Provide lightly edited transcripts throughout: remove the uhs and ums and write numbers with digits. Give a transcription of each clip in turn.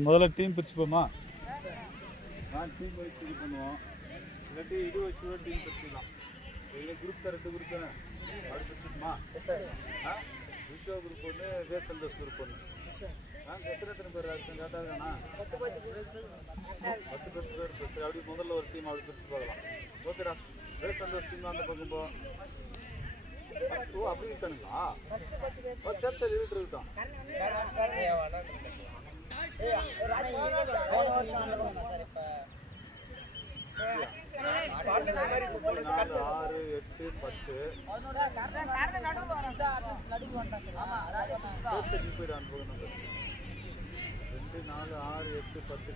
முதல்ல team பிரிச்சுப்போமா? Team wise இது பண்ணுவோம். இல்லாட்டி இது வச்சு டீம் பிரிச்சுக்கலாம். இதில் குரூப் தான் 2 குரூப் தானே அப்படி பிரிச்சுக்குமா? விஸ்வா குரூப் ஒன்று, வேஸ் சந்தோஷ் குரூப் ஒன்று. எத்தனை பேர் இருக்கும் கரெக்டாக இருக்காண்ணா? 10 பேர். சரி, அப்படி முதல்ல ஒரு டீம் அப்படி பிரிச்சு பார்க்கலாம். ஓகேடா, வேஸ் சந்தோஷ் டீம் அந்த பக்கம் போ. ஓ, அப்படி இருக்கானுங்களா? சரி சரி, இருக்கட்டும்.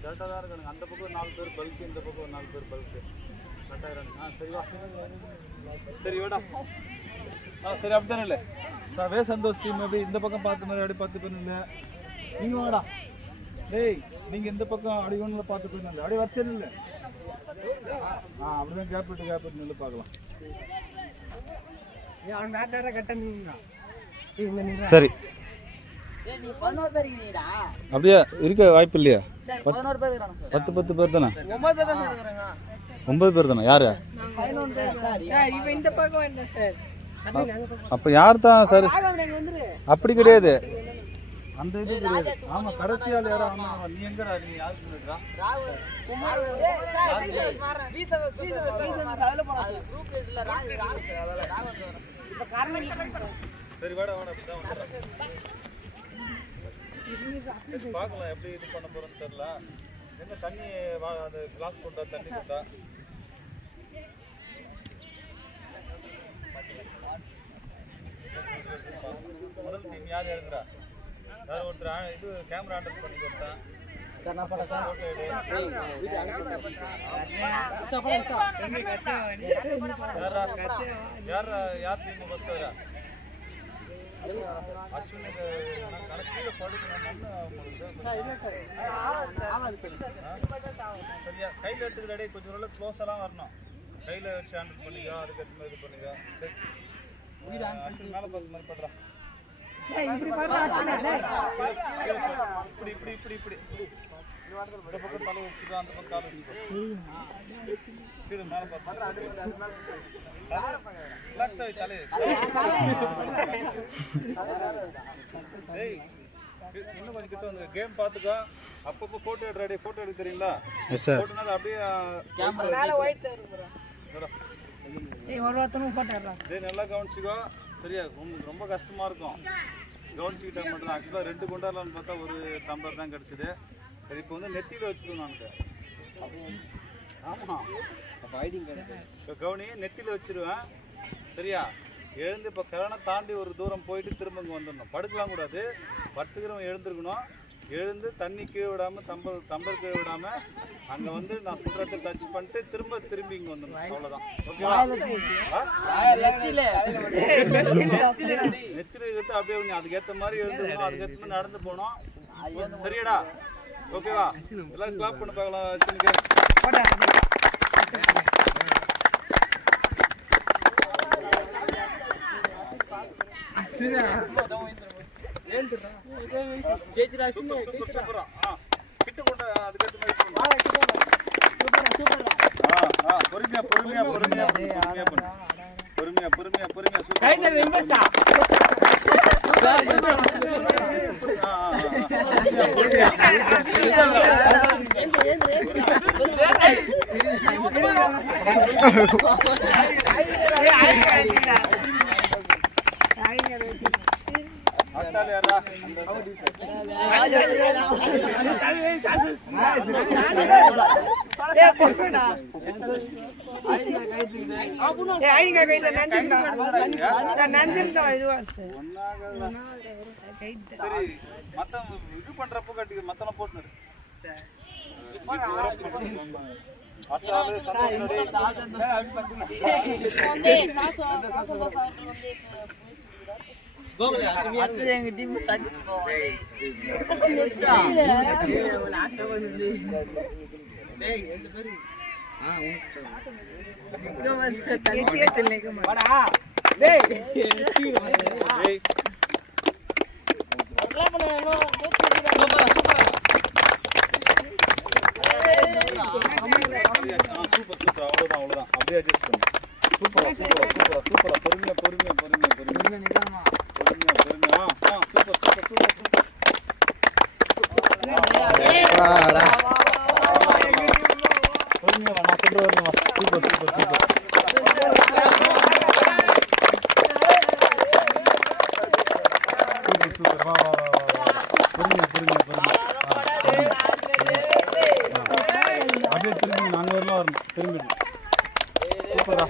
கரெக்டாக தான் இருக்கானுங்க. அந்த பக்கம் 4 பேர் பல்க்கு, இந்த பக்கம் 4 பேர் பல்க்கு. கரெக்டாக இருக்கானுங்க. சரிவா, சரி வேடா. சரி, அப்படித்தானே இல்லை சார்? வே சந்தோஷ் டீம் அப்படி இந்த பக்கம் பார்த்து மாதிரி அப்படி 10 பேர் இல்லை. நீங்கள் வாடா டேய், நீங்கள் இந்த பக்கம் அப்படி ஒன்றில் 10 பேர் இல்லை. அப்படி வச்சது இல்லை. அப்படிதான் கேப் விட்டு நின்று பார்க்கலாம். சரி, அப்படியே இருக்க வாய்ப்பு இல்லையா? 10 பேர் தானே? 9 பேர் தானே? யாரு? அப்ப யார் தான் சார்? அப்படி கிடையாது, அந்த இது கிடையாது. ஆமா, கடைசியால் யாரோ. ஆமா, நீ எங்கடா? நீ யாருக்கு இருக்கா? சரி, வாடா வாடா, பார்க்கலாம் எப்படி இது பண்ண போறோம்னு தெரியல. என்ன தண்ணி அந்த கிளாஸ் கொண்டா, தண்ணி கொண்டா. முதல் டீம் யார் யாருங்கிறா? யார் ஒருத்தர் இது கேமரா ஆண்டர் பண்ணி கொடுத்தேன். யார் டீம் ஃபர்ஸ்ட் வரா? அஸ்வினுக்கு கணக்கில் படுக்கணும். சரியா, கையில் எடுத்துக்கிட்டே கொஞ்சம் உள்ள க்ளோஸெல்லாம் வரணும். கையில் வச்சு ஹேண்டில் பண்ணிக்கோ, அதுக்கு எடுத்து இது பண்ணிக்கோ. சரி, அஸ்வின் மேலே பார்த்து மாதிரி பண்ணுறான். இப்படி இப்படி இப்படி இப்படி இந்த பக்கம் தலை வச்சுக்கோ, அந்த பக்கம் காலை வச்சுக்கோ. கீழே மேலே பார்த்து ரிலாக்ஸ் ஆகி தலை. ஏய், இன்னும் கொஞ்சம் கிட்ட வந்து கேம் பார்த்துக்கோ. அப்பப்போ ஃபோட்டோ எடுத்து ஃபோட்டோ எடுக்க தெரியுங்களா? ஃபோட்டோனால அப்படியே நல்லா கவனிச்சுக்கோ. சரியா, ரொம்ப கஷ்டமாக இருக்கும். கவனிச்சுக்கிட்டா மட்டும் தான். ஆக்சுவலாக 2 கொண்டாடலான்னு பார்த்தா ஒரு டம்ளர் தான் கிடச்சிது. சரி, இப்போ வந்து நெத்தியில் வச்சுருவோம். நானுக்கு ஆமாம், இப்போ கவனி நெத்தியில் வச்சுருவேன். சரியா, எழுந்து இப்போ கரணை தாண்டி ஒரு தூரம் போயிட்டு திரும்ப இங்கே வந்துடணும். படுக்கலாம் கூடாது, படுத்துக்கிறவங்க எழுந்திருக்கணும். எழுந்து தண்ணி கீழே விடாமல், தம்பர் கீழே விடாமல் அங்கே வந்து நான் சொல்கிறத டச் பண்ணிட்டு திரும்பி இங்கே வந்துடணும். அவ்வளோதான். ஓகேவா? நெத்தியில் இருந்து அப்படியே அதுக்கேற்ற மாதிரி எழுந்துக்கணும், அதுக்கேற்ற மாதிரி நடந்து போகணும். சரியாடா? ஓகேவா? எல்லாரும் கிளாப் பண்ண பார்க்கலாம். சூப்பரா. கிட்ட கொண்டு அதுக்கேற்ற மாதிரி பொறுமையா பொறுமையா பொறுமையா பொறுமையா பொறுமையா பொறுமையா பொறுமையா இது பண்றப்போ கட்டி மத்தெல்லாம் போட்டு எங்க டீம் சர்வீஸ் பொறுமையா வா, நான் கொண்டு வரேன் வா. Super super super. Super super வா வா வா வா வா. பொறுமையா பொறுமையா பொறுமையா. அப்படியே திரும்பி நாங்கள் வரலாம் திரும்பிடணும். சூப்பரா.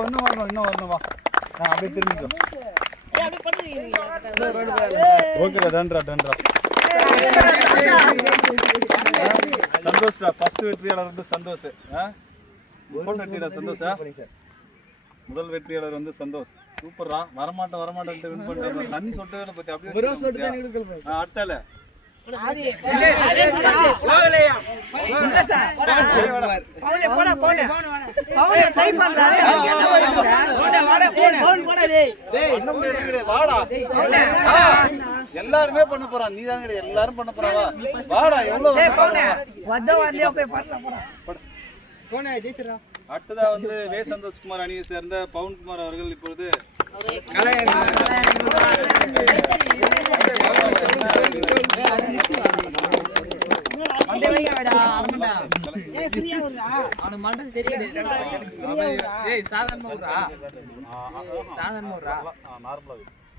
இன்னும் வரணும் வா. அப்படியே திரும்பிக்கோ. ஓகேடா டன்ரா டன்ரா. சந்தோஷ்டா ஃபர்ஸ்ட் வெற்றியாளர் வந்து சந்தோஷ். போட்டோ எடுத்துடா சந்தோஷா. முதல் வெற்றியாளர் வந்து சந்தோஷ். சூப்பர்ரா. வரமாட்டேன் வின் பண்ணிட்டாங்க. தண்ணி சொட்டவே பத்தி அப்படியே அடுத்தால எல்லாருமே பண்ண போறான். நீ தான் கிடையாது, எல்லாரும் பண்ண போறாவா? வாடா எவ்வளவு. அடுத்ததா வந்து வே சந்தோஷ்குமார் அணியை சேர்ந்த பவுன்குமார் அவர்கள் இப்பொழுது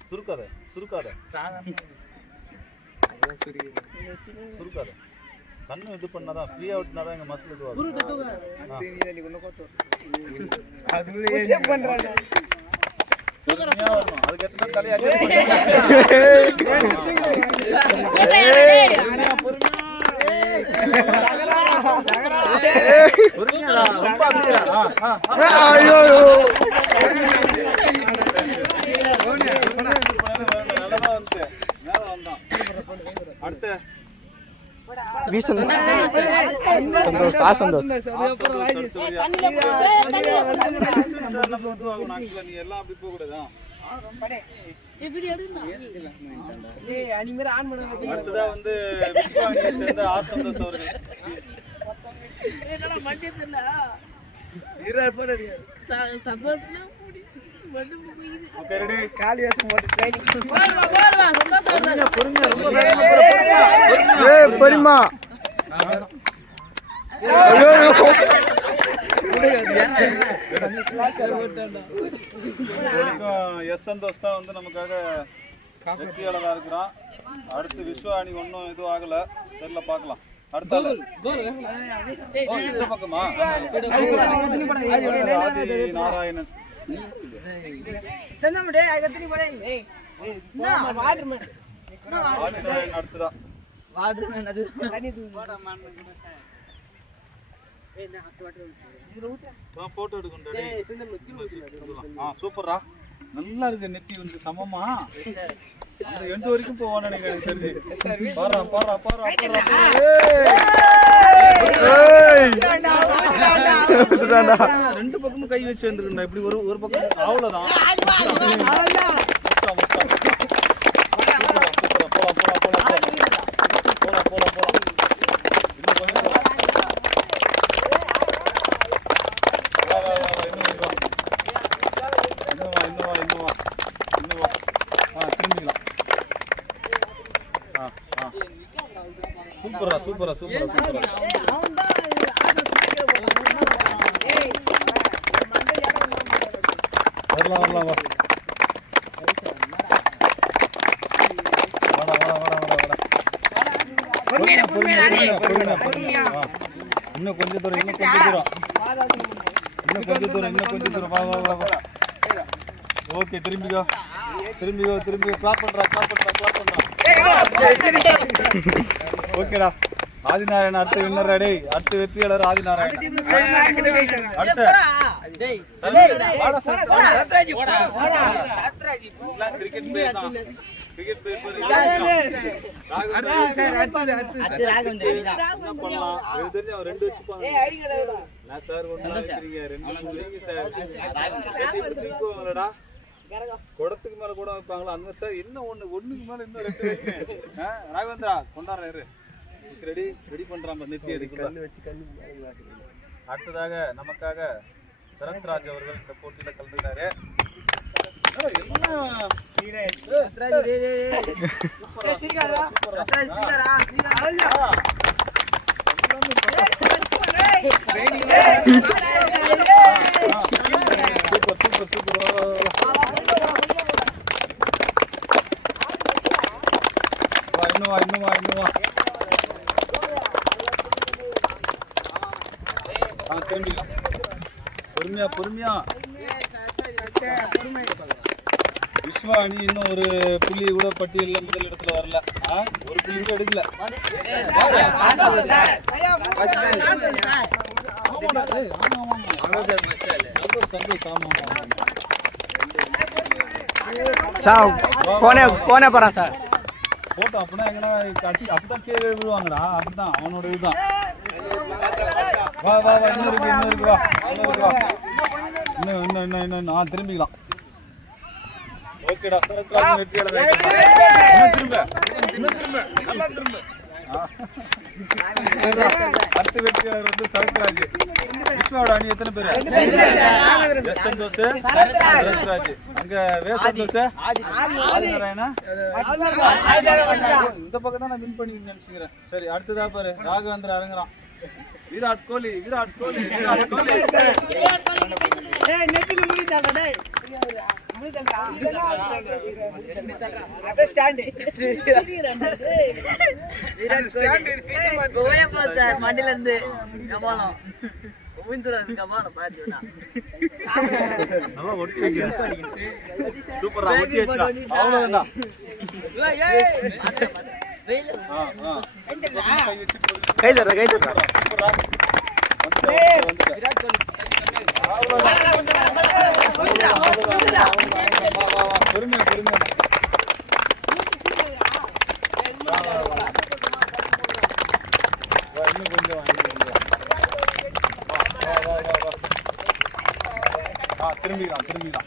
சுருக்காத கண்ணு இது பண்ணாதான் ஃப்ரீயா விட்டுனாதான் எங்க மசில் இதுவாகும். அதுக்கு எத்தனை தலையை ரொம்ப அடுத்த நீ எல்லாம் அப்படி போக கூடாதா? அடுத்ததா வந்து சேர்ந்த ஆர் சந்தோஷ் அவர்கள். எஸ் சந்தோஷ் தான் வந்து நமக்காக வெற்றியாளராக இருக்கிறான். அடுத்து விஸ்வா அணி ஒன்றும் இதுவும் ஆகல, தெரியல பார்க்கலாம். அடுத்த இந்த பக்கமா ஆதி நாராயணன். அடுத்ததான் போட்டோ எடுக்கணும். சூப்பரா, நல்லா இருக்கு. நெத்தி வந்து சமமா எண்டு வரைக்கும் போவான்னு நினைக்கிறேன். ரெண்டு பக்கமும் கை வச்சு வந்துருக்கா. இப்படி ஒரு பக்கம் அவ்வளவுதான். சூப்பரா சூப்பரா சூப்பரா சூப்பரா. வரலாம் வரலாம் வா. இன்னும் கொஞ்சம் தூரம் இன்னும் கொஞ்சம் தூரம் வா வா வா வா. ஓகே, திரும்பிக்கோ. கிளாப் பண்றா. ஓகேடா. ஆதிநாராயணன் அடுத்த வின்னர். ரெடி. அடுத்த வெற்றியாளர் ஆதிநாராயணன். அடுத்த கிரிக்கெட் பிளேயர் தான். கிரிக்கெட் பிளேயர் ரெண்டு வச்சுப்பாங்க சார். ஒண்ணு ரெண்டு சார். குடத்துக்கு மேல கூட வைப்பாங்களா அந்த சார் இன்னும் ஒண்ணுக்கு மேல இன்னும் 2 வைங்க. ராகவேந்திரா கொண்டாடுறாரு ரெடி பண்றாங்க நெத்தி இருக்கு. அடுத்ததாக நமக்காக சரத்ராஜ் அவர்கள் இந்த போட்டியில கலந்துக்கிறாரு. இன்னும் பொறுமையா விஸ்வா அணி இன்னும் ஒரு புள்ளி கூட பட்டியல்ல முதல் இடத்துல வரல. ஒரு புள்ளி கூட எடுக்கல. போட்டோம் அப்படின்னா எங்கன்னா அப்படிதான் கீழே விழுவாங்கடா. அப்படிதான் அவனோட இதுதான். வா இன்னும் இருக்கு வா இன்னும் திரும்பிக்கலாம். ஓகேடா சரத்ராஜ் வெற்றியாளர். திரும்ப அடுத்த வெற்றியாளர் வந்து சரத்ராஜ். விஸ்வாவோட அணி எத்தனை பேரு? சந்தோஷ் சரத்ராஜ். அங்க சந்தோஷ் ஆதிநாராயணா இந்த பக்கம் தான் நான் வின் பண்ணி நினைச்சுக்கிறேன். சரி அடுத்ததா பாரு ராகவேந்திரா அரங்குறான். விராட் கோலி மண்டில இருந்து பொறுமையா இன்னும் கொஞ்சம் திரும்பிக்கலாம்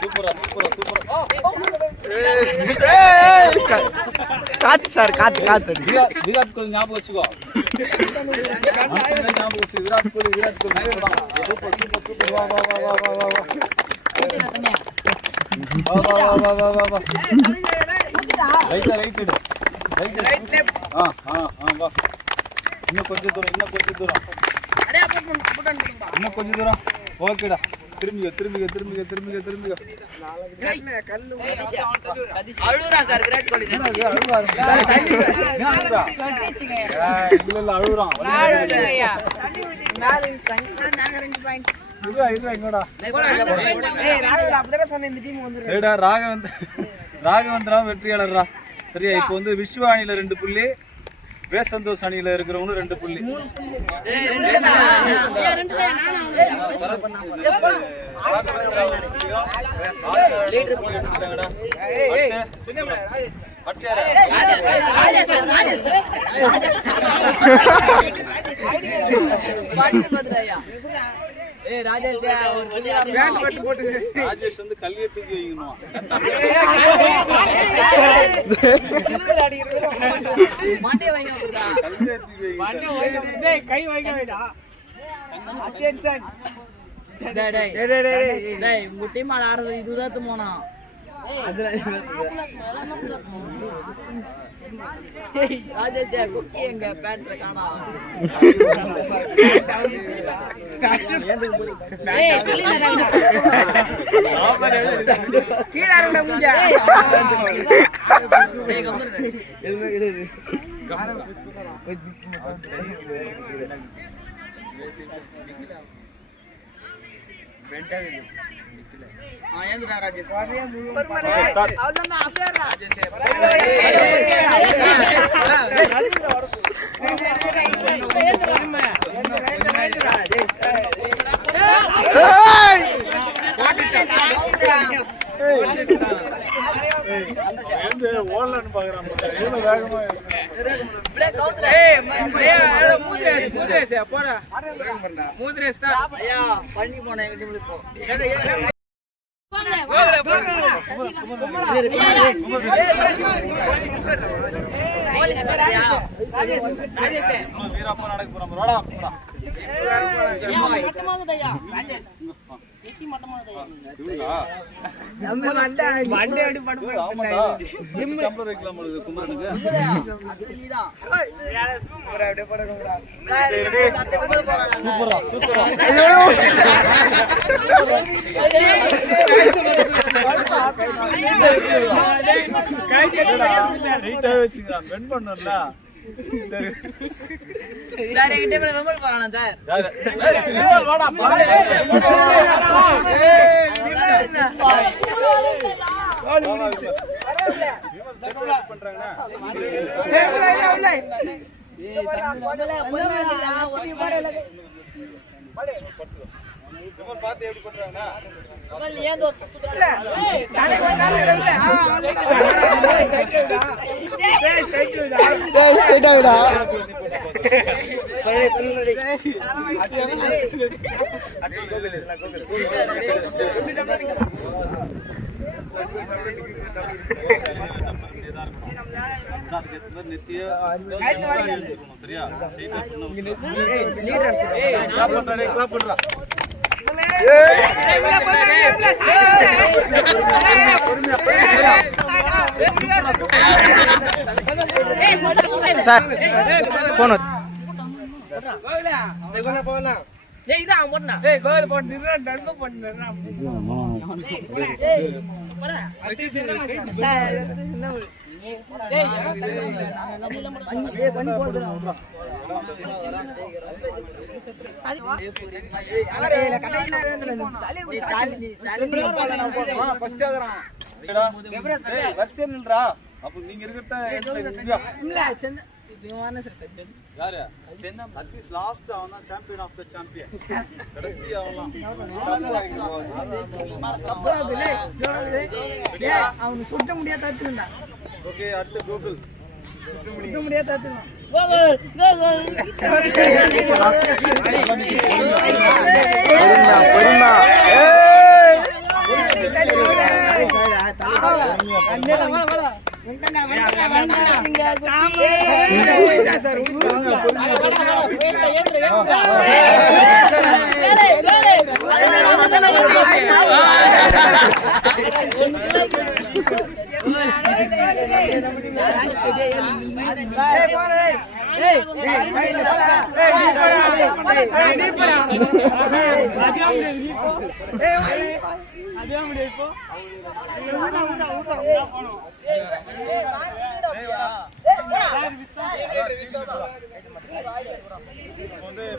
சூப்பரா காத்து விராட் கோலி ஞாபகம் வச்சுக்கோ. விராட் கோலி சூப்பர் வா ரைட் வா இன்னும் கொஞ்சம் தூரம் ஓகேடா. திரும்பிக்க அழுகுறான். ராகவேந்திரா வெற்றியாளர்ரா. சரியா இப்போ வந்து விஸ்வா அணியில 2 புள்ளி, சந்தோஷ் அணியில இருக்கிறவங்க 2 புள்ளி. ராஜேஷ் வந்து கல்வியை தூக்கி வைக்கணும். முட்டி மாட ஆறது இதுதான் போனா குக்கி எங்க பேண்ட்ல காணா. ராஜேஷ் ஓடலான்னு பாக்குறான் எவ்வளவு வேகமா பண்ணி போனேன் எங்க டீம்ல இப்போ வீரப்பா நடக்க போறான் ரோடா போடா சரி சார் எங்க டீம்ல மெம்பர் போறானா சார் பாத்து எப்படி பண்றாங்க சரியா அப்ப நீங்க இருக்கிற யாரு அட்லீஸ்ட் லாஸ்ட் அவன் தான் சாம்பியன் ஆஃப் த சாம்பியன் கடைசி அவன் அவனு சுட்ட முடியாத ஓகே அடுத்து கூகுள் சுட்ட முடியாத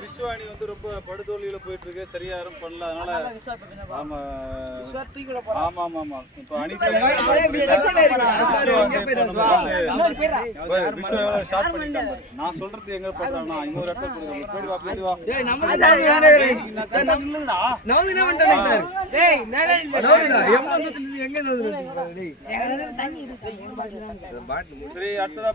விஸ்வாணி வந்து ரொம்ப படுதோல்வியில போயிட்டு இருக்கு, சரியா யாரும் பண்ணல. அதனால ஆமா ஆமா ஆமா ஆமா இப்போ நான் சொல்றது எங்க பண்றாங்கன்னா இன்னொரு இடத்துல போயிடு வா சரி அடுத்ததா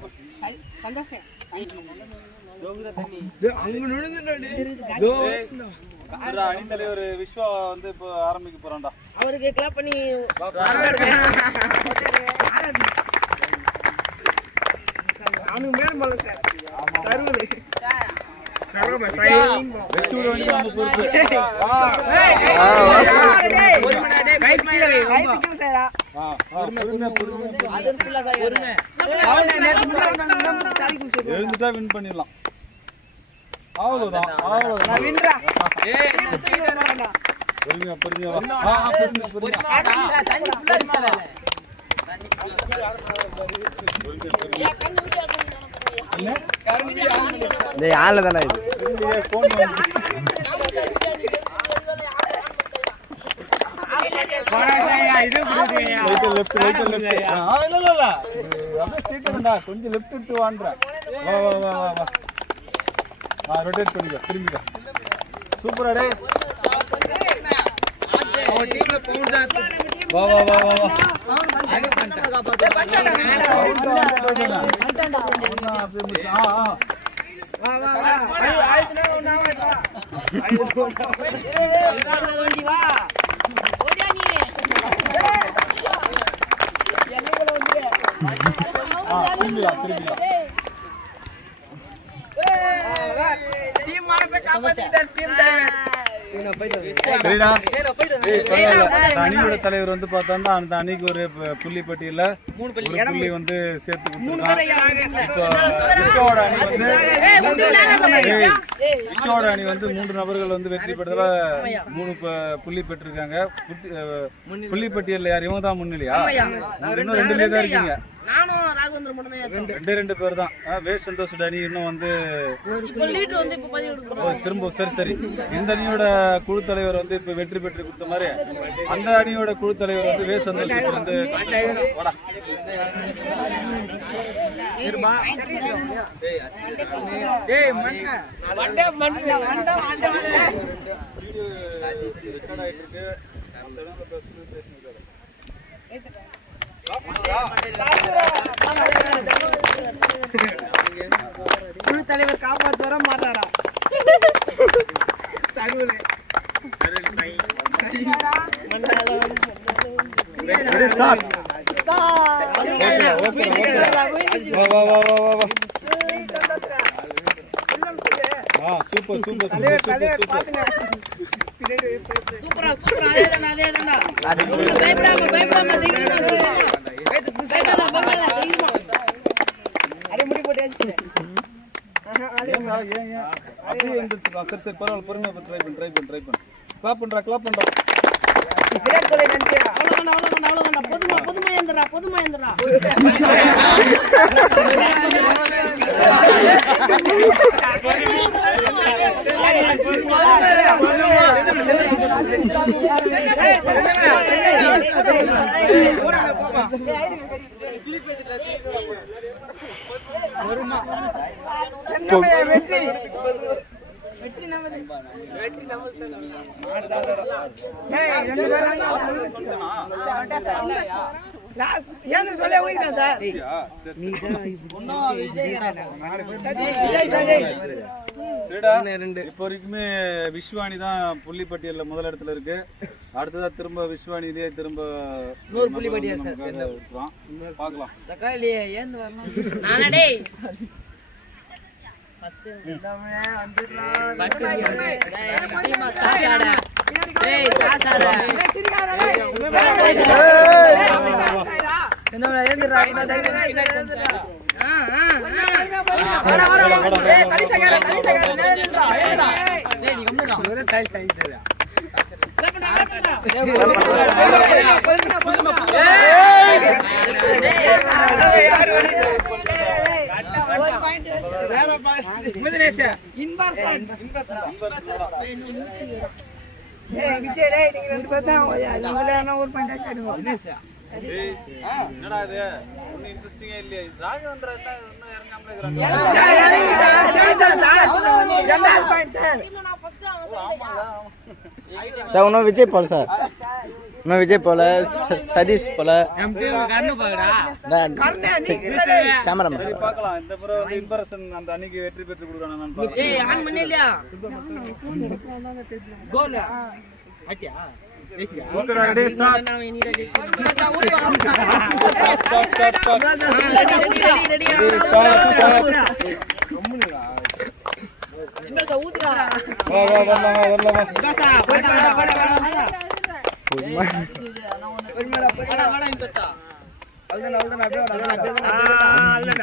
அணித்தலைவர் விஸ்வா வந்து இப்போ ஆரம்பிக்க போறான்டா. அவருக்கு கிளாப் பண்ணி எழுந்துட்டா வின் பண்ணிடலாம். அவ்வளவுதான் அவ்வளவுதான். கொஞ்சம் லெஃப்ட் எடுத்து வான்ற. வா வா வா வா வா. ரொட்டேட் பண்ணிக்க திரும்பிக்க. சூப்பரா டே. வா வா வா வா வா அங்க பண்ண காப்பாத்து சரிடா. பரவாயில்ல. அணியோட தலைவர் வந்து பார்த்தோம்னா அந்த அணிக்கு ஒரு புள்ளி பட்டியல ஒரு புள்ளி வந்து சேர்த்து கொடுத்துருக்கான். விஸ்வோட அணி வந்து 3 நபர்கள் வந்து வெற்றி பெற்றதுல 3 புள்ளி பெற்றிருக்காங்க. புள்ளி பட்டியல்ல யார் இவங்க தான் முன்னிலையா? இன்னும் 2 பேர் தான் இருக்கீங்க. நானும் ராகவேந்திர மட்டும் தான் 2 பேர் தான். வே சந்தோஷ் அணி இன்னும் வந்து இப்போ லீடர் வந்து இப்போ பதிவு கொடுக்குறோம். திரும்ப சரி இந்த அணியோட குழு தலைவர் வந்து இப்ப வெற்றி பெற்று கொடுத்த மாதிரி அந்த அணியோட குழு தலைவர் வந்து வே சந்தோஷ் வந்து குழு தலைவர் காப்பாற்ற வர மாட்டாரா? சூப்பரா அதேதானா பயப்படாம சரி பரவாயில்ல பொறுமையா ட்ரை பண்ணு கிளாப் பண்றா அவ்வளவுதான் பொதுமா எந்திரா இப்போ வரைக்குமே விஸ்வாணி தான் புள்ளி பட்டியல்ல முதல் இடத்துல இருக்கு. அடுத்ததா திரும்ப விஸ்வாணி இதே திரும்ப 100 புள்ளி பட்டியல் சார் பார்க்கலாம். தக்காளி ஏந்து வரணும் நானடே என்னடா இது ஒன்னும் இன்ட்ரெஸ்டிங்கா இல்லையா? ராகவேந்திரா இன்னும் சார் இன்னும் விஜய் போல சார் இன்னும் விஜய் போல சதீஷ் போல கேமராமேன் சரி பார்க்கலாம். இந்த முறை வந்து இம்பரசன் அந்த அன்னைக்கு வெற்றி பெற்று கொடுக்கணும்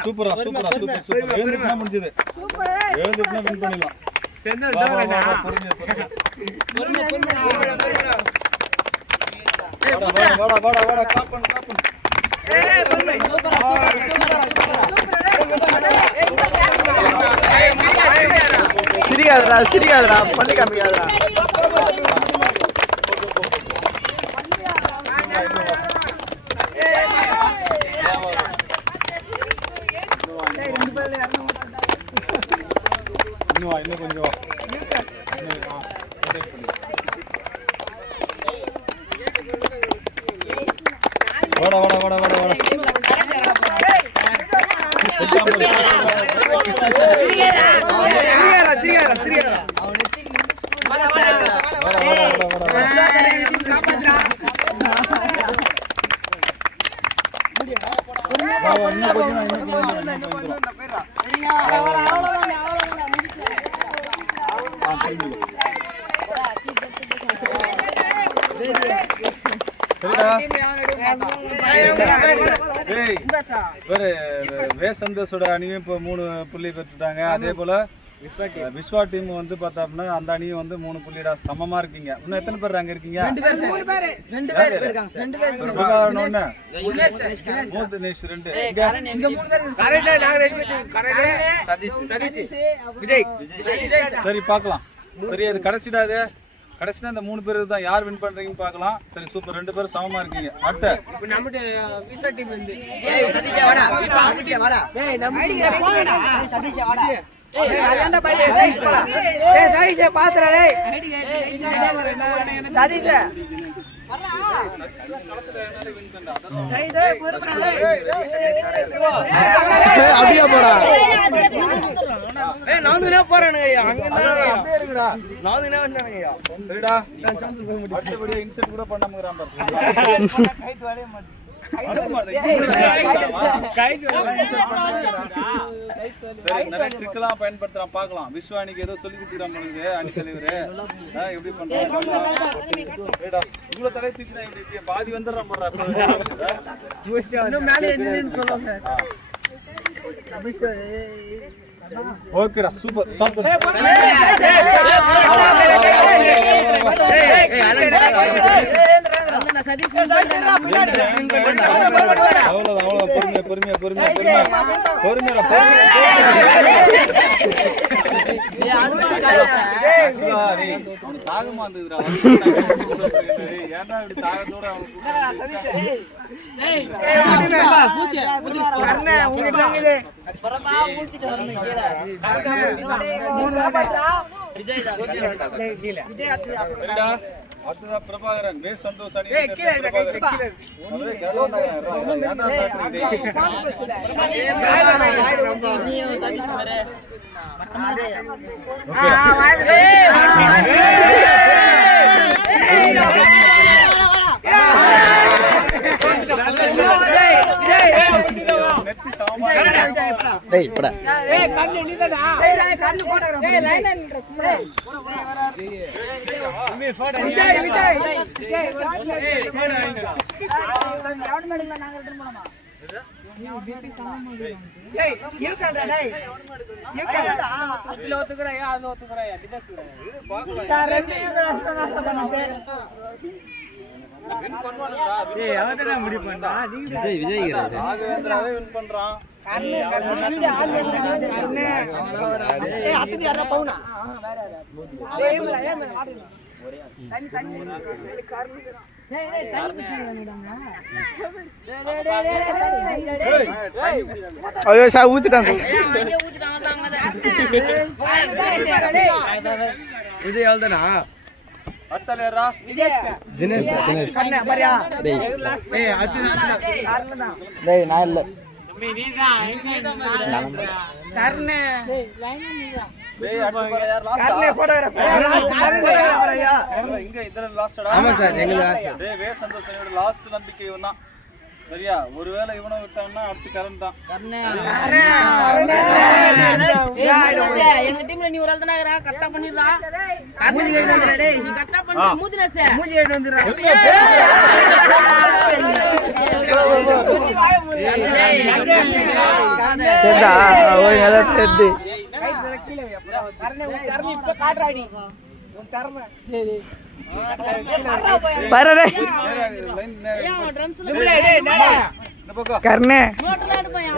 சூப்பரா எழுந்துட்டுனா முடிஞ்சது. எழுந்துட்டுனா வின் பண்ணிடலாம். வாடா காப் பண்ணு சிரிக்காதடா பண்ணி காமிக்காதடா. இன்னும் கொஞ்சம் சந்தோஷோட அணியும் இப்போ 3 புள்ளி பெற்றுட்டாங்க. அதே போல விஸ்வா டீம் வந்து பார்த்தோம்னா அந்த அணியும் வந்து 3 புள்ளிடா சமமா இருக்கீங்க. இன்னும் எத்தனை பேர் அங்க இருக்கீங்க? 2 பேர் இருக்காங்க. 2 பேர் தினேஷ் 2 இங்க 3 பேர் கரெக்ட்டா நாங்க 2 பேர் கரெக்ட்டா சதீஷ் விஜய். சரி பார்க்கலாம். சரி அது கடைசிடா இது. கடைசினா இந்த 3 பேர் தான் யார் வின் பண்றீங்கன்னு பார்க்கலாம். சரி சூப்பர் 2 பேரும் சமமா இருக்கீங்க. அடுத்து இப்போ நம்ம விசா டீம் வந்து சதீஷ் வாடா. சதீஷ் வாடா. டேய் நம்ம போடா. சதீஷ் வாடா. ஏய் சதீஷ் பாத்துறா டேய். சதீஷ் அப்படியே போடா. ஏய் நான் என்ன போறேனுங்க அங்க அப்படியே இருக்குடா. நான் என்ன பண்ணேனுங்க. சரிடா. அடுத்தபடியா இன்செட் கூட பண்ணாமங்கறான் பாரு. கைது வளைய மாட்டே. பயன்படுத்துறான் பார்க்கலாம். விஸ்வானிக்கு ஏதோ சொல்லி கொடுக்குறான் பண்ணுங்க அணி தலைவரு. எப்படி பண்றாங்க இவ்வளவு தலை தூக்கி பாதி வந்துடுறான் சொல்லுவாங்க. ஓகேடா சூப்பர் ஸ்டார்ட் பண்ணு. சதீஷ் பொறுமையா தாகமா இருந்ததுடா. ஏன்டா இப்படி தாகத்தோட அடுத்ததான் பிரபாகரன் வே சந்தோஷ் அணி டேய் போடா. ஏய் கண்ணு நில்லடா. ஏய் கண்ணு போடா. ஏய் லைன் நில்லுடா. விஜய் விஜய் எவன் மேல நாங்க ரிட்டர்ன் பண்ணோமா? ஏய் இருக்கடா டேய். இருக்கடா. இதுல ஒத்துக்குறயா அது ஒத்துக்குறயா டிபஸ் குறயா. Sir win பண்ணுவானுடா. ஏய் அவன்டா முடி பண்ணா. விஜய் விஜய் ராகவேந்திராவே வின் பண்றான். கர்ணே கர்ணே ஆள் வேணும் கர்ணே. ஏய் அத்தி யாரா பவுனா? வேற யாரா? ஏய் ஏய் ஆடு. தண்ணி தண்ணி கர்ணே. ஏய் ஏய் தண்ணி குடிடா. டேய் ஐயோ சா ஊத்திட்டான். அங்கே ஊத்திட்டாங்க விஜய் அவ்வளவுதானா? அடுத்தலேரா விஜய் தினேஷ் தினேஷ் கர்ணே பாரியா. டேய் ஏய் அது கர்ணே தான். டேய் நான் இல்ல. கர்ணே டேய் அடுத்து பாரு யார் லாஸ்ட் கர்ணே போட்டோகிராஃபர். கர்ணே போட்டோகிராஃபரயா. இங்க இதர லாஸ்டடா. ஆமா சார் எங்க லாஸ்ட். டேய் வே சந்தோஷ் அணியோட லாஸ்ட் நம்பிக்கை இவன் தான். சரியா ஒருவேளை இவனை விட்டான்னா அடுத்து கரண் தான். எங்க டீம்ல நீ ஒரு ஆள் தானே கரெக்டா பண்ணிடுறா. மூஞ்சி கை வந்துடா டேய். நீ கரெக்டா பண்ணி மூதில சே மூஞ்சி கை வந்துடா. தெடா ஓய் நல்லா தெடி. கர்ணே உன் கர்ணி இப்ப காட்றாடி. உன் கர்ம. பாரு டேய் லைன் ஏன் ட்ரம்ஸ்ல டேய் டேய் இந்த பக்கம் கர்ணே நோட்ல எடுப்பையா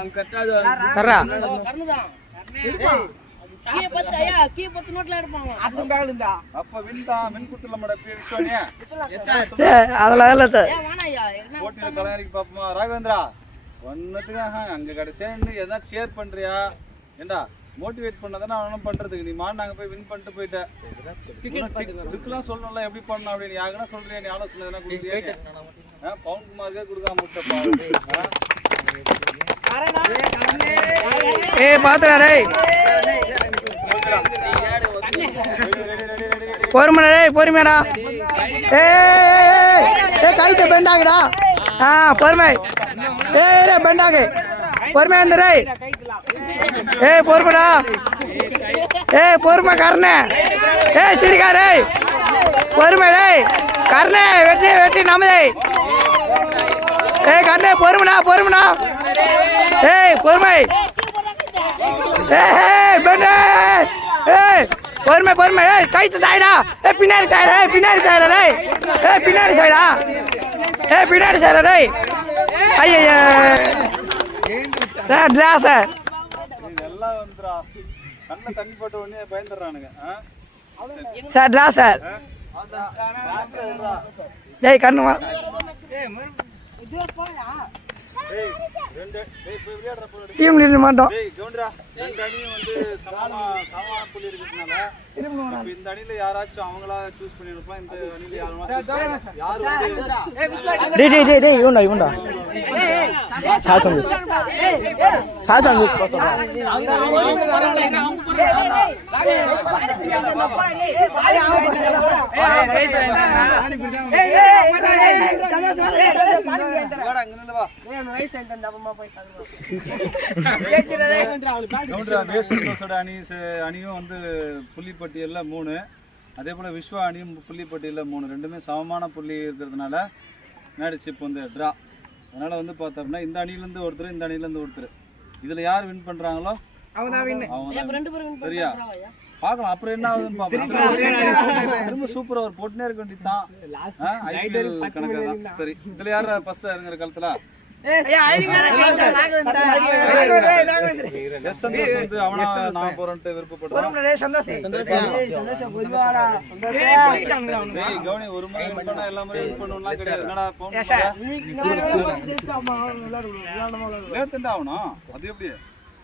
அங்க கட்டாது. தரா கர்ணுதான் கீ பச்சையா கீ பத்து நோட்ல எடுப்பாங்க. அதும் பேலண்டா. அப்ப வின் தான் வின் குத்துலமட விஸ்வானியா. Yes sir. அதெல்லாம் இல்ல சார். ஏன் வாணாயா என்ன போட்டில கலாரிக்கு பாப்போமா ராகவேந்திரா ஒன்னத்துக்கு அங்க கடைசியா எதனா ஷேர் பண்றியா? ஏண்டா மோட்டிவேட் பண்ணதானே அவனும் பண்றதுக்கு. நீ மாடு நாங்க போய் வின் பண்ணிட்டு போயிட்ட. இதுக்கெல்லாம் சொல்லணும்ல எப்படி பண்ணணும் அப்படின்னு யாருன்னா சொல்றியா? நீ ஆலோசனை எதனா கொடுக்குறியா? பவுன் குமாருக்கே கொடுக்காம விட்டப்பா. பாத்துறா பொறுமைடா பொறுமையாடா. கைத்த பெண்டாங்கடா. பொறுமை. பெண்டாங்க பொறுமையா இருந்துரு. பொறுமைடா. பொறுமை கர்ணே. சிரிக்காரே பொறுமை. கர்ணே வெற்றி வெற்றி நமதே. கர்ணே பொறுமைடா பொறுமைடா. பொறுமை. பொறுமை பொறுமை. கைத்து சாயிடா. பின்னாடி சாயிடா. பின்னாடி சாயிடா. பின்னாடி சாயிடா. பின்னாடி சாயிடா. ஐயா சார் எல்லாம் வந்துடா. கண்ணை தண்ணி போட்ட உடனே பயந்துடுறானுங்க. Sir draw sir. டேய் கண்ணுமா டீம் லீடர் மாட்டோம். ரெண்டு அணியும் வந்து சமமான புள்ளி இருக்கிறதுனால இந்த அணியில யாராச்சும் அவங்களா சூஸ் பண்ணிருப்பான். இந்த அணியில டேய் இவன்டா இவன்டா சாசம் சாசம் அணியும் வந்து புள்ளிப்பட்டியல்ல 3, அதே போல விஸ்வா அணியும் புள்ளிப்பட்டியல்ல 3, ரெண்டுமே சமமான புள்ளி இருக்கிறதுனால மேட்ச் வந்து ட்ரா. அதனால வந்து பார்த்தோம்னா இந்த அணியிலேருந்து ஒருத்தர் இந்த அணியிலேருந்து ஒருத்தர், இதுல யார் வின் பண்றாங்களோ அவங்க சரியா பார்க்கலாம். அப்புறம் என்ன ஆகுதுன்னு பார்ப்போம். திரும்ப சூப்பரா ஒரு போட்டுனே இருக்க வேண்டியதுதான். ஐபிஎல் கணக்கு தான். சரி, இதுல யார் ஃபர்ஸ்ட் இறங்குற காலத்துல கவனி ஒரு முறை வின் பண்ணா எல்லா முறையும் வின் பண்ணணும்லாம் கிடையாது. என்னடா ஆகணும் அது எப்படி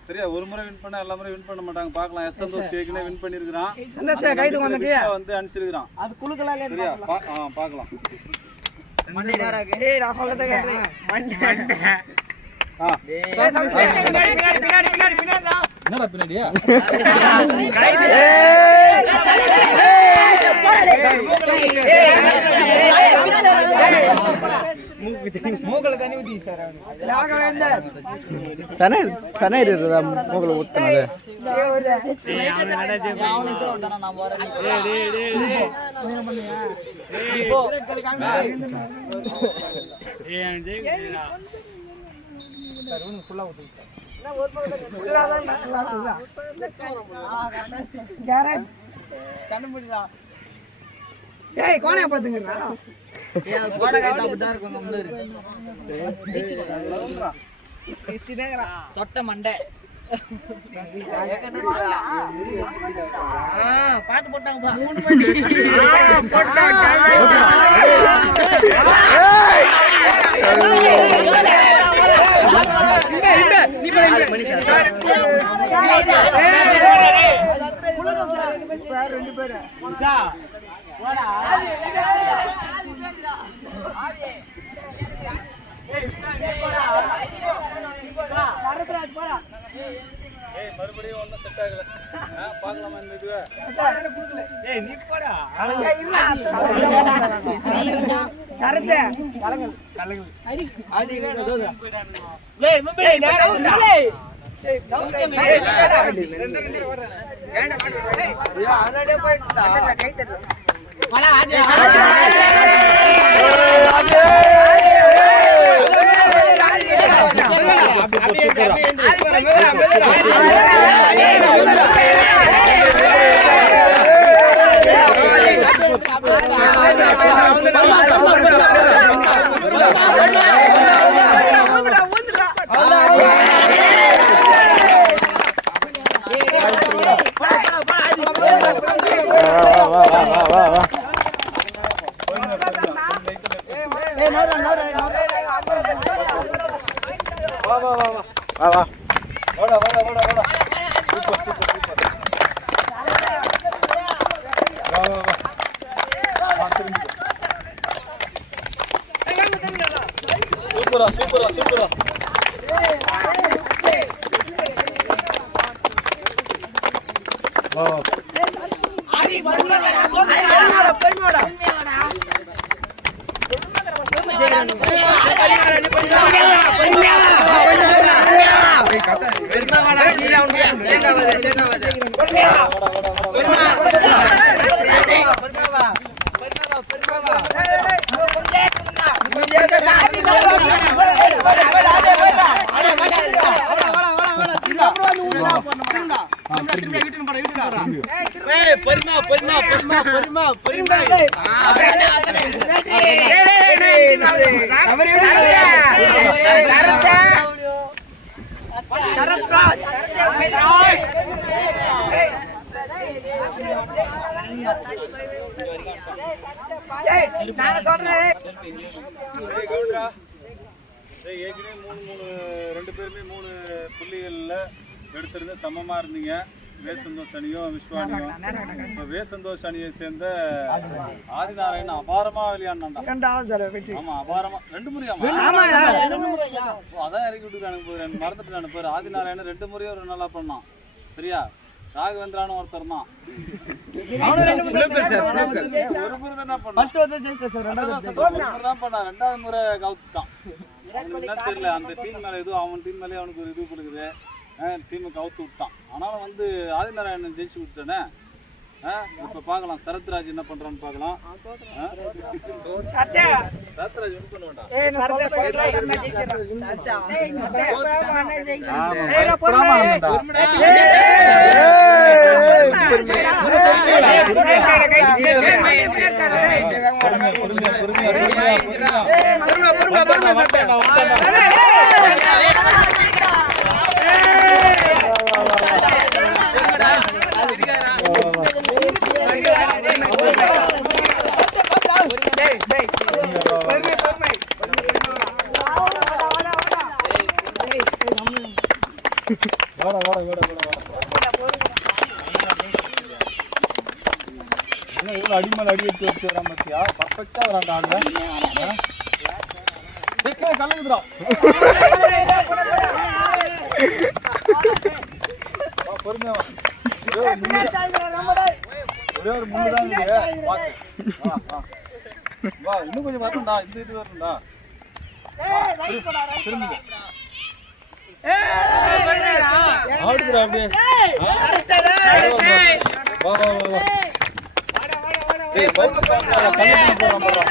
சரியா? ஒரு முறை வின் பண்ணா எல்லா முறையும் வின் பண்ண மாட்டாங்க. பார்க்கலாம். எஸ்என்எஸ் ஏற்கனவே வின் பண்ணிருக்கான், வந்து அனுப்பிச்சிருக்கான். சரியா பார்க்கலாம். என்னடா பின்னாடியா மூக்கல ஊத்துனது ஏய் கோணைய பாத்துங்கடா. சொட்ட மண்டை பாட்டு போட்டாங்க. மறுபடியும் ஒன்னும் செட் ஆகல. பாக்கலாமா இந்த இதுவே? வா சூப்பரா சூப்பரா சூப்பரா ரெண்டு பேருமே 3 புள்ளிகள்ல எடுத்திருந்து சமமா இருந்தீங்க. வேசந்தோஷ் அணியும் விஸ்வானியும். இப்ப வேசந்தோஷ் அணியை சேர்ந்த ஆதிநாராயணன் அபாரமா விளையாடினான்டா. ஆமா அபாரமா 2 முறையாமா? அதான் இறக்கி விட்டுருக்கானுங்க. மறந்துட்டு நான் பேர் ஆதிநாராயணன் 2 முறையும் ஒரு நல்லா பண்ணான். சரியா? ராகவேந்திரான்னு ஒருத்தர் தான். ஒரு முறை தான் பண்ணான். 2வது முறை கவுத்துட்டான். என்ன தெரியல, அந்த டீம் மேல ஏதோ அவன் டீம் மேலே அவனுக்கு ஒரு இது கொடுக்குது. டீமை கவுத்து விட்டான். ஆனாலும் வந்து ஆதிநாராயணன் ஜெயிச்சு விட்டானே. இப்ப பாக்கலாம் சரத்ராஜ் என்ன பண்றான்னு பாக்கலாம். சரத்ராஜ் ஒன்றும் பண்ண வேண்டாம். அடிமலை அடி எடுத்து வச்சு வரான் பத்தியா? பர்ஃபெக்டா வரான்டா ஆடுல. கலங்குதுடா. பொறுமையா ஒரே ஒரு முன்னுதான் வா. இன்னும் கொஞ்சம் வரணும்டா. இந்த இது வரணும்டா. திரும்புங்க. ஆடுதுடா அப்படியே. வா வா வா வா. ஏய் பவுல் பண்ணாத கண்ணு போறோம் போறோம்.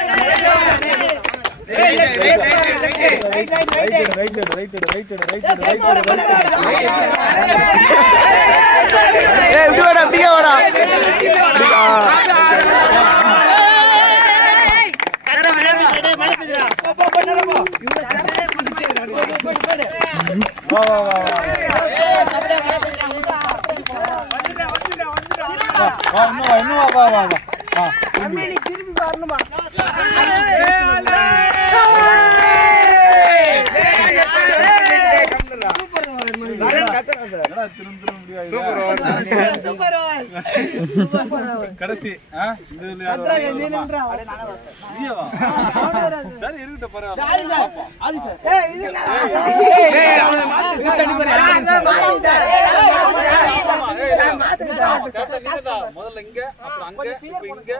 திரும்பி வரணுமா? கடைசி சரி இருக்கட்டும் பரவாயில்ல. முதல்ல இங்க அப்புறம் அங்க இப்ப இங்க.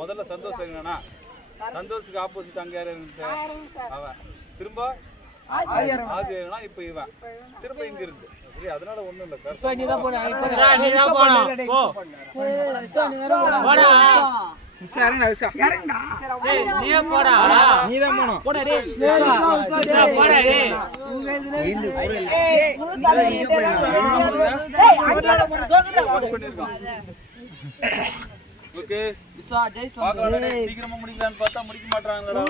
முதல்ல சந்தோஷம் என்னன்னா சந்தோஷுக்கு ஆப்போசிட் அங்க யாரு அவன் திரும்ப ஆதினா இப்ப இவன் திரும்ப இங்க இருக்கு. அதனால ஒண்ணும் இல்ல. சீக்கிரமா முடிக்கலான்னு பார்த்தா முடிக்க மாட்டாங்களா?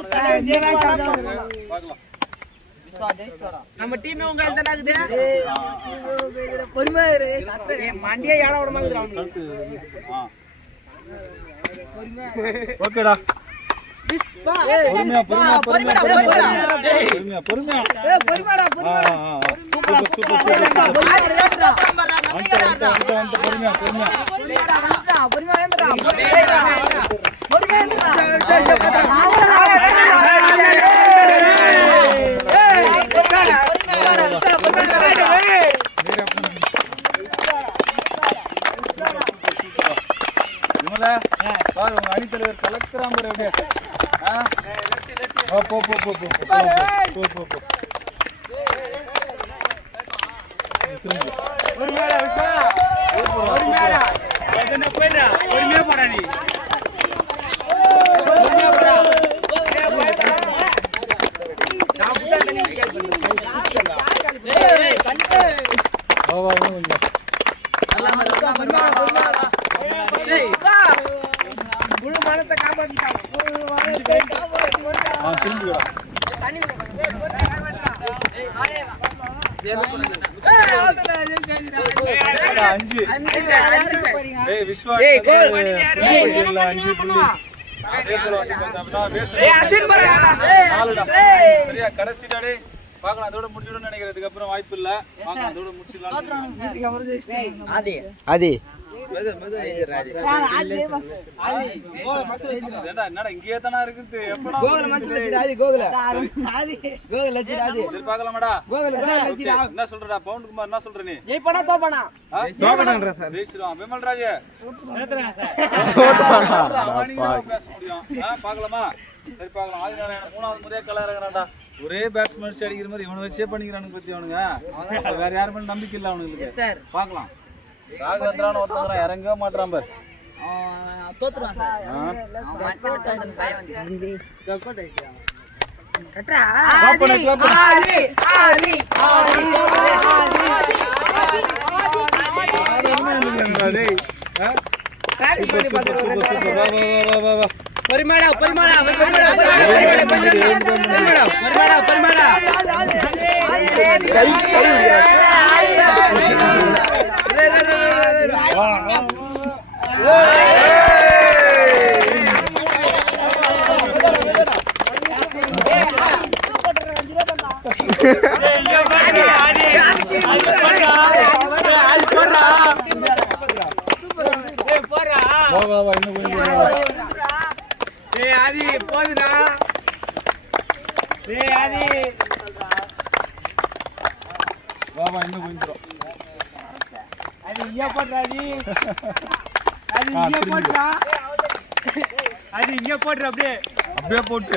நம்ம டீம் உங்க எழுதலாகுது. பொறுமையா இரு. மண்டியே ஏழ விட மாட்டேங்குது. ஓகேடா. பொறுமையா பொறுமையா பொறுமையா பொறுமையா பொறுமையா. பொறுமையாடா பொறுமையா. Super super. பொறுமையா பாரு உங்க அணித்தலைவர் கலக்குறான் பாரு அப்படியே. போ போ போ போ போ போ போ. கடைசிடாடே பாக்கலாம் அதோட முடிஞ்சிடும் நினைக்கிறதுக்கு அப்புறம் வாய்ப்பு இல்ல. அதோட முடிச்சிடலாம். என்னடா இங்கேயே தானே இருக்குது. பாக்கலாமாடா என்ன சொல்றடா பவுன் குமார் என்ன சொல்ற நீ? விமல்ராஜ் பேச முடியும். பாக்கலாமா? சரி பாக்கலாம். ஆதிநாராயணன் 3வது முறையா கள இறங்குறான்டா. ஒரே பேட்ஸ்மேன் அடிக்கிற மாதிரி இவனை வச்சே பண்ணிக்கிறானுங்க பத்தி அவனுங்க. வேற யாரு மேல நம்பிக்கை இல்ல அவனுங்களுக்கு. பாக்கலாம். ராகவேந்திரான ஒருத்தவங்க இறங்கவே மாட்டான் பாரு. தோத்துருவான் பரிமாடா போட்டு அப்படியே போட்டு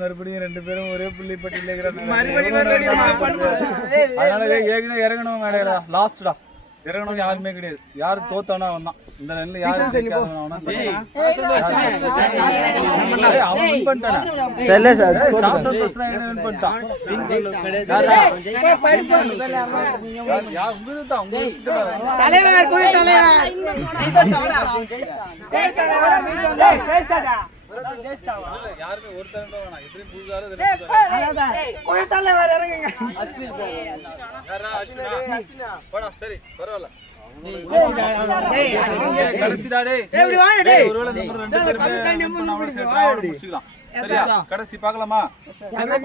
மறுபடியும் 2 பேரும் ஒரே புள்ளி பட்டியல இறங்கணும். லாஸ்டா இறங்கணும். யாருமே கிடையாது. யாரு தோத்தானோ அவன் தான். இந்த லைன்ல யாரு யாருமே ஒருத்தர் எப்படி புதுசாரு சரி பரவாயில்ல. கடைசிடா டேய். டேய், ஒருவேளை இந்த மாதிரி ரெண்டு பேருமே win பண்ணா கூட சரி, draw ஓட முடிச்சுக்கலாம். சரியா? கடைசி பார்க்கலாமா? ஏய்,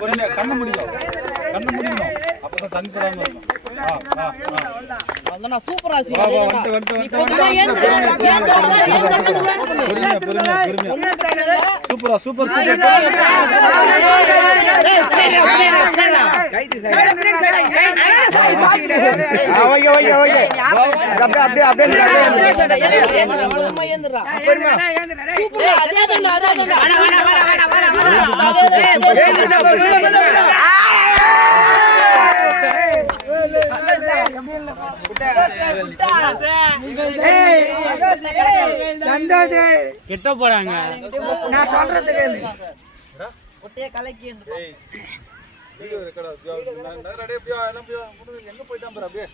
பொறுமையா கண்ண முடியும் அப்பதான் தண்ணி படாம இருக்கும். சூப்பரா சூப்பர் கெட்ட போறாங்க. நான் சொல்றது எங்க போயிட்டான் பாரு அப்படியே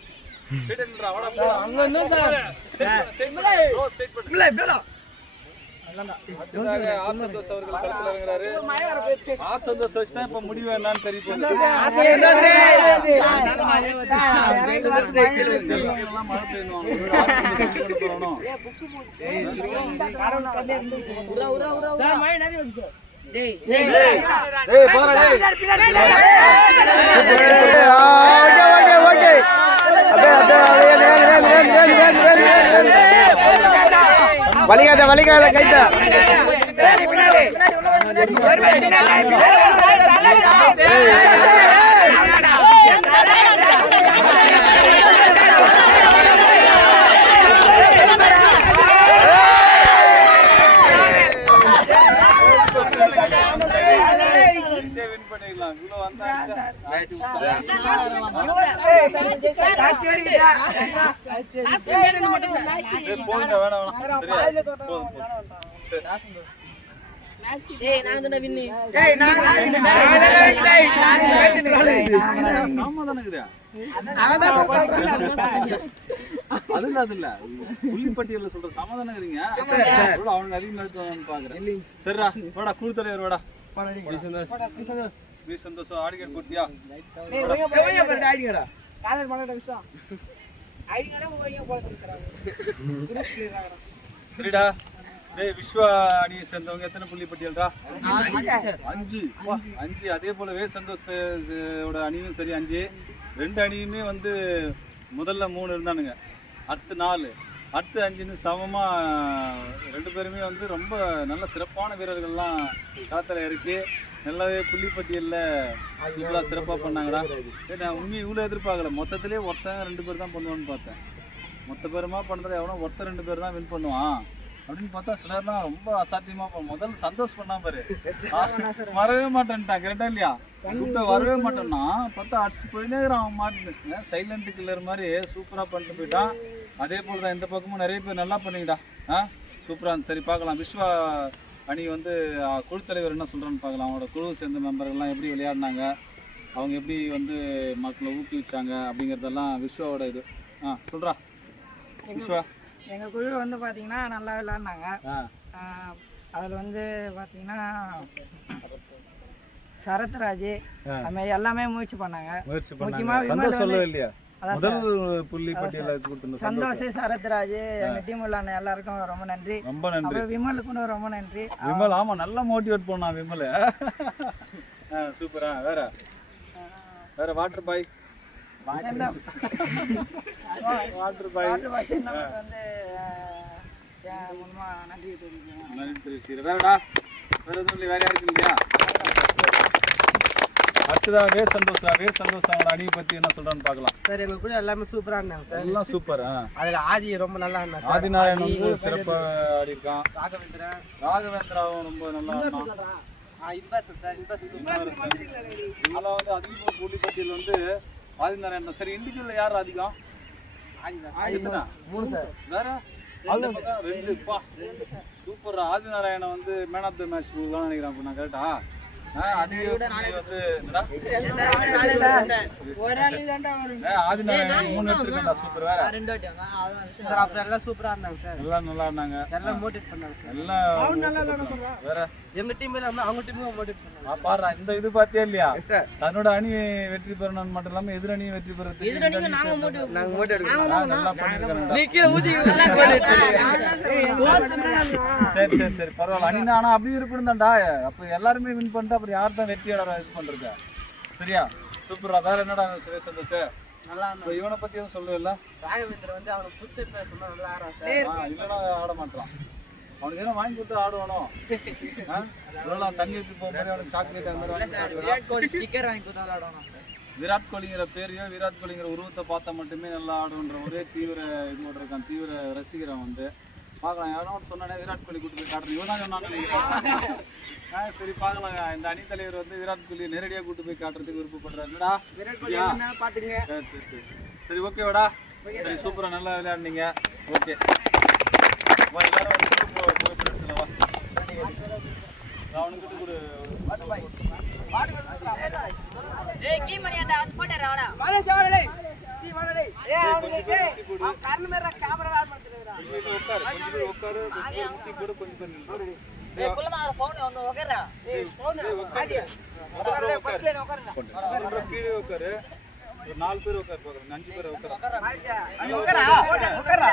முடிவு என்னன்னு தெரியும். வலிகாத கைத்தா புள்ளிப்பட்டியல சொல்ற சமாதானம் அவனுக்கு அதிகம் பாக்குறேன். சரிடா வாடா கூடுதலைவர் வாடா சந்தோஷம் ஆடிக்கட் போட்டியா சரிடா. டேய் விஸ்வா அணியை சேர்ந்தவங்க எத்தனை புள்ளி பட்டியல்டா? 5. அதே போலவே சந்தோஷோட அணியும் சரி 5. 2 அணியுமே வந்து முதல்ல 3 இருந்தானுங்க, அடுத்து 4, அடுத்து 5ன்னு சமமா 2 பேருமே வந்து ரொம்ப நல்ல சிறப்பான வீரர்கள்லாம் களத்தில் இருக்கு. நல்லாவே புள்ளிப்பட்டியலில் இவ்வளோ சிறப்பாக பண்ணாங்கடா. நான் உண்மையை இவ்வளோ எதிர்பார்க்கல. மொத்தத்திலே ஒருத்தன் 2 பேர் தான் பண்ணுவான்னு பார்த்தேன். மொத்த பேருமா பண்ணுறதுல எவனோ ஒருத்தர் 2 பேர் தான் வின் பண்ணுவான் அப்படின்னு பார்த்தா சிலர்லாம் ரொம்ப அசாத்தியமாக முதல்ல சந்தோஷம் பண்ணா பாரு, வரவே மாட்டேன்ட்டான். கரெக்டா இல்லையா? கூப்பிட்டு வரவே மாட்டேன்னா பார்த்தா அடிச்சு போயினே அவன் மாட்டுன்னு சைலண்ட் கில்லர் மாதிரி சூப்பராக பண்ணிட்டு போயிட்டான். அதே போல் தான் இந்த பக்கமும் நிறைய பேர் நல்லா பண்ணிக்கிட்டா. சூப்பராக. சரி பார்க்கலாம் விஸ்வா அணி வந்து குழு தலைவர் என்ன சொல்கிறான்னு பார்க்கலாம். அவங்களோட குழு சேர்ந்த மெம்பர்கள்லாம் எப்படி விளையாடினாங்க, அவங்க எப்படி வந்து மக்களை ஊக்குவிச்சாங்க அப்படிங்கிறதெல்லாம் விஸ்வாவோட இது சொல்கிறா விஸ்வா. எங்கள் குழு வந்து பார்த்தீங்கன்னா நல்லா விளையாடினாங்க. அதில் வந்து பார்த்தீங்கன்னா சரத்ராஜ் அதுமாதிரி எல்லாமே முயற்சி பண்ணாங்க. முக்கியமாக சந்தோஷ், சரத்ராஜ், எங்க டீம் விளையாட எல்லாருக்கும் ரொம்ப நன்றி. ரொம்ப நன்றி. விமலுக்கும் ரொம்ப நன்றி. விமல் ஆமா நல்லா மோட்டிவேட் பண்ணான் விமல். சூப்பரா. வேற வாட்டர் பாய் வாட்டர் பாய் வந்து நன்றி தெரிவிக்கிறேன். நன்றி தெரிவிச்சுக்கிறேன். வேறடா வேற எதுவும் வேற யாருக்கும் இல்லையா? அடுத்ததான் வே சந்தோஷ் அவங்களோட அணியை பத்தி என்ன சொல்றான்னு பார்க்கலாம். சார் எங்க கூட எல்லாமே சூப்பரா இருந்தாங்க சார். எல்லாம் சூப்பர். அதுல ஆதி ரொம்ப நல்லா இருந்தாங்க. ஆதிநாராயணன் வந்து சிறப்பா ஆடி இருக்கான். ராகவேந்திராவும் ரொம்ப நல்லா இருந்தான். அதான் வந்து அதிகமாக புள்ளிப்பட்டியல் வந்து ஆதிநாராயணன். சரி, இண்டிவிஜுவல்ல யார் அதிகம்? எத்தனை? 3 சார். வேற அந்த பக்கம் 2. பா, சூப்பர். ஆதிநாராயணன் வந்து மேன் ஆஃப் த மேட்ச் கொடுக்கலாம்னு நினைக்கிறேன். அப்ப நான் கரெக்டா? அதிகம் வந்து என்னடா? ஒரு ஆளு தான்டா வரும். ஆதிநாராயணன் 3 எடுத்துருக்கேன்டா. சூப்பர். வேற சார் அப்புறம் எல்லாம் சூப்பரா இருந்தாங்க சார். எல்லாம் நல்லா இருந்தாங்க. எல்லாம் மோட்டிவேட் பண்ணாங்க சார். எல்லாம் நல்லா இல்லன்னு சொல்றான். வேற எங்க டீம் இல்லாம அவங்க டீமும் மோட்டிவேட் பண்ணாங்க. பாரு, இந்த இது பாத்தியா இல்லையா? சார் தன்னோட அணி வெற்றி பெறணும் மட்டும் இல்லாம எதிர் அணியும் வெற்றி பெறதுக்கு எதிரணிக்கு நாங்க மோட்டிவ் நாங்க மோட்டிவேட் நல்லா பண்ணிருக்காங்க. நீக்கே ஊதி சரி சரி சரி, பரவாயில்ல. அணி ஆனா அப்படி இருக்கணும் தான்டா. அப்ப எல்லாருமே வின் பண்ணிட்டா அப்புறம் யார் தான் வெற்றியாளரா இது பண்றது? சரியா? சூப்பரா. வேற என்னடா சுரேஷ் சந்தோஷ்? நல்லா இப்ப இவனை பத்தி எதுவும் சொல்லல? ராகவேந்திர வந்து அவனுக்கு பிடிச்ச பேர் சொன்னா நல்லா ஆடுறான் சார். இல்லைன்னா ஆட மாட்டான். அவனுக்கு எதுவும் வாங்கி கொடுத்து ஆடுவானோ? இவ்வளோ தண்ணி ஊற்றி போகும்போது அவனுக்கு சாக்லேட் அந்த மாதிரி விராட் கோலி ஸ்டிக்கர் வாங்கி கொடுத்தா ஆடுவான் சார். விராட் கோலிங்கிற பேரையும் விராட் கோலிங்கிற உருவத்தை பார்த்தா மட்டுமே நல்லா ஆடுன்ற ஒரே தீவிர இதோட இருக்கான், தீவிர ரசிகரன் வந்து பார்க்கலாம். யாரும் சொன்னானே விராட் கோலி கூட்டு போய் காட்டுறேன், இவன் தான் சொன்னான்னு நினைக்கிறேன். சரி பார்க்கலாம். இந்த அணி தலைவர் வந்து விராட் கோலி நேரடியாக கூட்டு போய் காட்டுறதுக்கு விருப்பப்படுறாரு. என்னடா விராட் கோலி என்ன பாத்துங்க. சரி சரி சரி சரி, ஓகேவாடா? சரி, சூப்பரா நல்லா விளையாடுனீங்க. ஓகே, வா எல்லாரும் புகைப்படம் வா. அவனுக்கிட்ட கூட ஏய் கீ மணியாடா அது போடறா வாடா. வாடா சேவடா டேய். நீ வாடா டேய். ஏய் அவனுக்கு கர்ண மேல கேமரா ஆன் பண்ணிடுறா. கொஞ்சம் பேர் உட்காரு, கொஞ்சம் பேர் முட்டி போடு, கொஞ்சம் பேர் நில்லு. ஏய் குள்ளமா ஃபோன் வந்து உட்கார்றா. ஏய் போன் ஆடி. உட்காரு, பக்கத்துல உட்காருடா. கீழே உட்காரு. ஒரு 4 பேர் உட்காரு, 5 பேர் உட்காரு. ஆயிஷா நீ உட்காரா. உட்காரா.